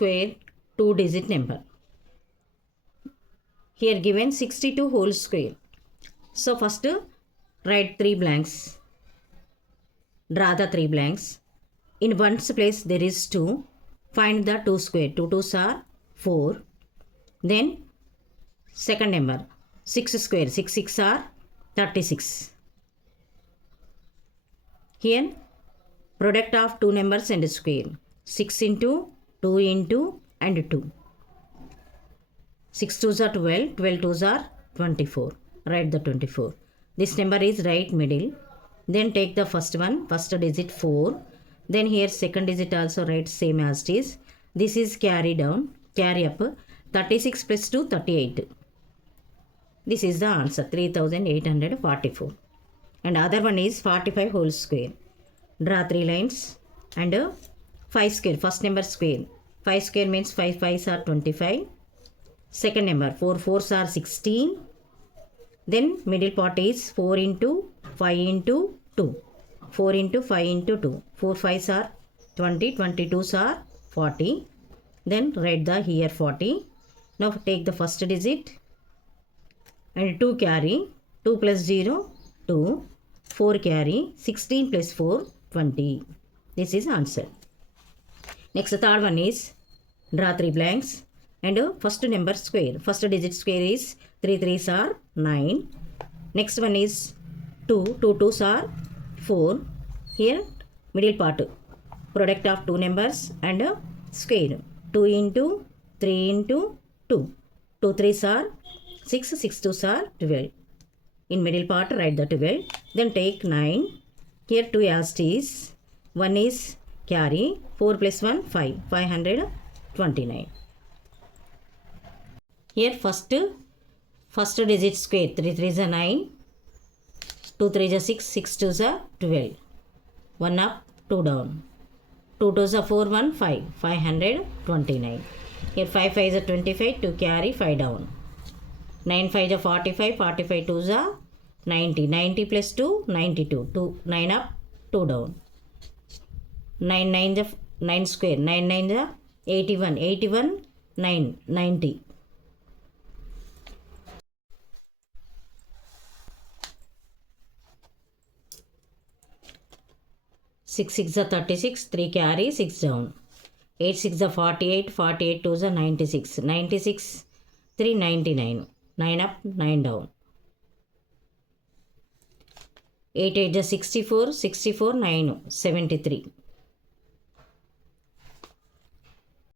square 2-digit number. Here given 62 whole square. So first write 3 blanks. Draw the 3 blanks. In ones place there is 2. Find the 2 square. 2 2s are 4. Then second number 6 square. 6 6 are 36. Here product of two numbers and square. 6 into 2 into and 2. 6 2s are 12. 12 2s are 24. Write the 24. This number is right middle. Then take the first one. First digit 4. Then here second digit also write same as it is. This is carry down. Carry up. 36 plus 2 38. This is the answer 3844. And other one is 45 whole square. Draw 3 lines and 5 square. First number square. 5 square means 5 5s are 25. Second number 4 4s are 16. Then middle part is 4 into 5 into 2. 4 into 5 into 2. 4 5s are 20. 22s are 40. Then write the here 40. Now take the first digit and 2 carry. 2 plus 0 2. 4 carry. 16 plus 4 20. This is answer. Next third one is draw 3 blanks and first number square. First digit square is 3 3s are 9. Next one is 2. 2 2s are 4. Here middle part. Product of two numbers and square. 2 into 3 into 2. 2 3s are 6. 6 2s are 12. In middle part write the 12. Then take 9. Here 2 as it is. 1 is carry. 4 plus 1 5. 529. Here first digit square. 3 3s are 9. 2 3s are 6. 6 2s are 12. 1 up 2 down. 2 2s are 4 1 5. 529. Here 5 5s are 25. 2 carry 5 down. 9 5s are 45. 45 2s are 90. 90 plus 2 92. 2 9 up 2 down. 9 9 is 9 square. 9 9 is 81. 81 9 90. 6 6 are 36. 3 carry 6 down. 8 6 are 48. 48 2s are 96. 96 3 99. 9 up 9 down. 8 8 is 64. 64 9 73.